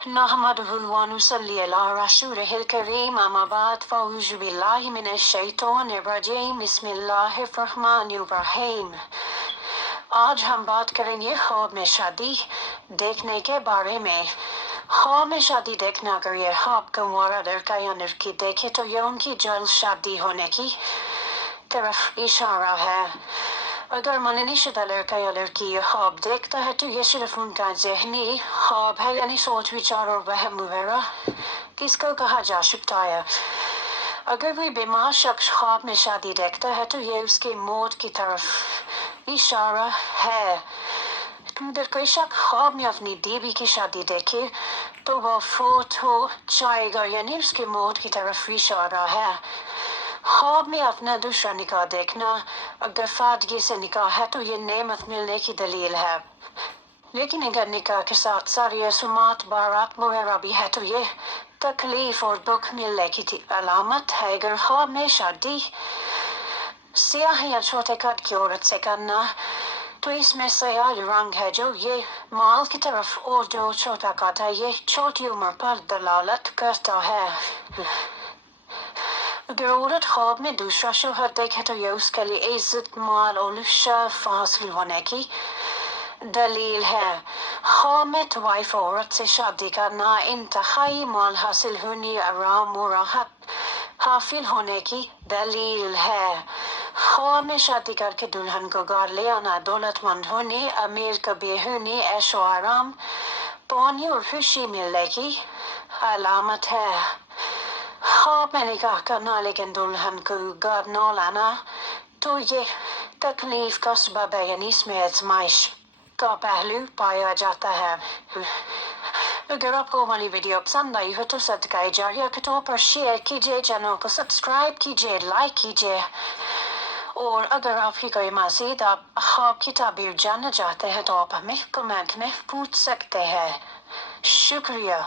نحمده ونصلي على رسوله الكريم أما بعد فأعوذ بالله من الشیطان الرجیم بسم اللہ الرحمن الرحیم۔ آج ہم بات کریں گے خواب میں شادی دیکھنے کے بارے میں۔ خواب میں شادی دیکھنا اگر یہ خواب گنوارا لڑکا یا لڑکی دیکھے تو یہ ان کی جلد شادی ہونے کی طرف اشارہ ہے۔ اگر مننی شدہ لڑکا یا لڑکی یہ خواب دیکھتا ہے تو یہ صرف ان کا ذہنی خواب ہے، یعنی سوچ وچار اور وہم وغیرہ کس کو کہا جا سکتا ہے۔ اگر کوئی بیمار شخص خواب میں شادی دیکھتا ہے تو یہ اس کی موت کی طرف اشارہ ہے۔ اگر کوئی شخص خواب میں اپنی بیوی کی شادی دیکھے تو وہ فوت ہو جائے گا، یعنی اس کی موت کی طرف اشارہ ہے۔ خواب میں اپنا دوسرا نکاح دیکھنا اگر فادگی سے نکاح ہے تو یہ نعمت ملنے کی دلیل ہے، لیکن اگر نکاح کے ساتھ ساری رسومات بارات وغیرہ بھی ہے تو یہ تکلیف اور دکھ ملنے کی علامت ہے۔ اگر خواب میں شادی سیاہ یا چھوٹے قد کی عورت سے کرنا تو اس میں سیاہ رنگ ہے جو یہ مال کی طرف، اور جو چھوٹا قد ہے یہ چھوٹی عمر پر دلالت کرتا ہے۔ اگر عورت خواب میں دوسرا شوہر دیکھے تو یہ اس کے لیے عزت، مال اور شرف حاصل ہونے کی دلیل ہے۔ خواب میں طوائف عورت سے شادی کرنا انتہائی مال حاصل ہونے، آرام و راحت حاصل ہونے کی دلیل ہے۔ خواب میں شادی کر کے دلہن کو گھر لے آنا دولت مند ہونے، امیر کبیر ہونے، عیش و آرام پانے اور خوشی ملنے کی علامت ہے۔ خواب میں نکاح کرنا لیکن دلہن کو گھر نہ لانا تو یہ تکلیف کا سبب ہے، یعنی اس میں آزمائش کا پہلو پایا جاتا ہے۔ اگر آپ کو ہماری ویڈیو پسند آئی ہو تو صدقہ جاریہ کے طور پر شیئر کیجیے، چینل کو سبسکرائب کیجیے، لائک کیجیے، اور اگر آپ کی کوئی مزید خواب کی تعبیر جاننا چاہتے ہیں تو آپ ہمیں کمنٹ میں پوچھ سکتے ہیں۔ شکریہ۔